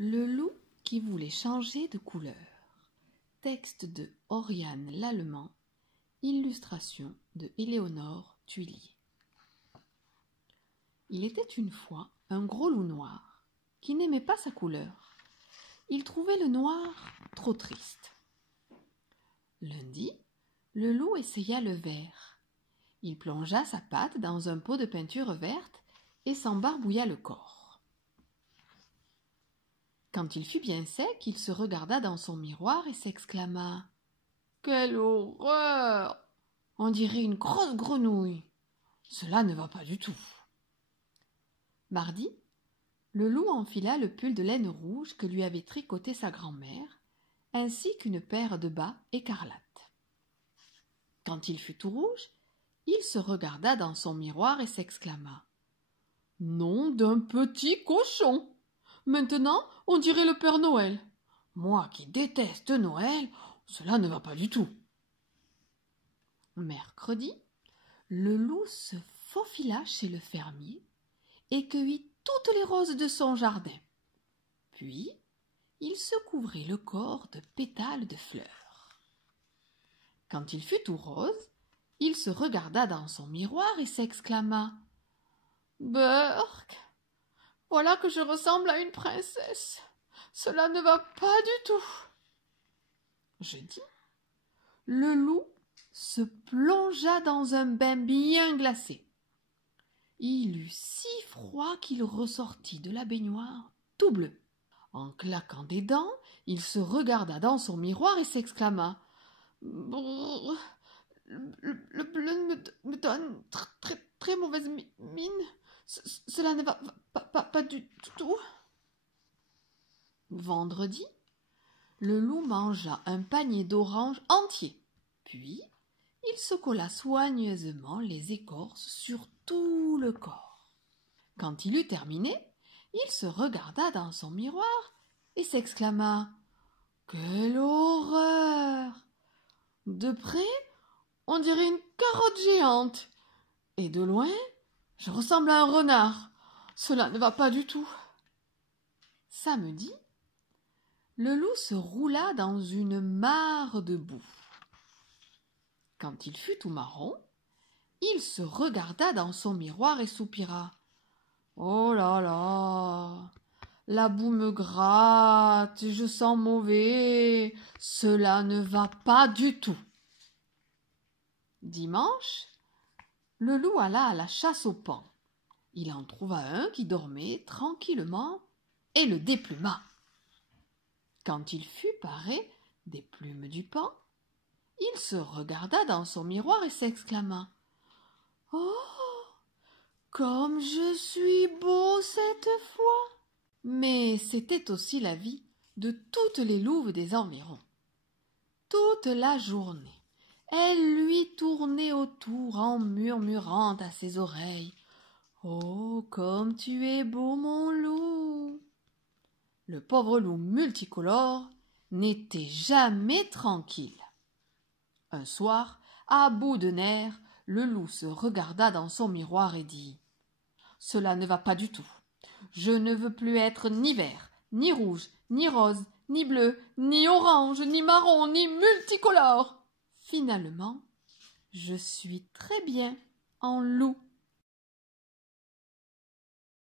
Le loup qui voulait changer de couleur. Texte de Oriane Lallemand, illustration de Éléonore Thuillier. Il était une fois un gros loup noir qui n'aimait pas sa couleur. Il trouvait le noir trop triste. Lundi, le loup essaya le vert. Il plongea sa patte dans un pot de peinture verte et s'en barbouilla le corps. Quand il fut bien sec, il se regarda dans son miroir et s'exclama « Quelle horreur! On dirait une grosse grenouille. Cela ne va pas du tout. » Mardi, le loup enfila le pull de laine rouge que lui avait tricoté sa grand-mère, ainsi qu'une paire de bas écarlates. Quand il fut tout rouge, il se regarda dans son miroir et s'exclama « Nom d'un petit cochon! Maintenant, on dirait le Père Noël. Moi qui déteste Noël, cela ne va pas du tout. » Mercredi, le loup se faufila chez le fermier et cueillit toutes les roses de son jardin. Puis, il se couvrit le corps de pétales de fleurs. Quand il fut tout rose, il se regarda dans son miroir et s'exclama « Berk, voilà que je ressemble à une princesse. Cela ne va pas du tout. » Jeudi, le loup se plongea dans un bain bien glacé. Il eut si froid qu'il ressortit de la baignoire tout bleu. En claquant des dents, il se regarda dans son miroir et s'exclama « Brrr, le bleu me donne très mauvaise mine. Cela ne va pas du tout. » Vendredi, le loup mangea un panier d'oranges entier. Puis, il se colla soigneusement les écorces sur tout le corps. Quand il eut terminé, il se regarda dans son miroir et s'exclama « Quelle horreur! De près, on dirait une carotte géante, et de loin, je ressemble à un renard. Cela ne va pas du tout. » Samedi, le loup se roula dans une mare de boue. Quand il fut tout marron, il se regarda dans son miroir et soupira. « Oh là là, la boue me gratte, je sens mauvais, cela ne va pas du tout. » Dimanche, le loup alla à la chasse aux paons. Il en trouva un qui dormait tranquillement et le dépluma. Quand il fut paré des plumes du paon, il se regarda dans son miroir et s'exclama « Oh, comme je suis beau cette fois !» Mais c'était aussi la vie de toutes les louves des environs. Toute la journée, elles lui tournaient autour en murmurant à ses oreilles « Oh, comme tu es beau, mon loup !» Le pauvre loup multicolore n'était jamais tranquille. Un soir, à bout de nerfs, le loup se regarda dans son miroir et dit « Cela ne va pas du tout. Je ne veux plus être ni vert, ni rouge, ni rose, ni bleu, ni orange, ni marron, ni multicolore. Finalement, je suis très bien en loup. »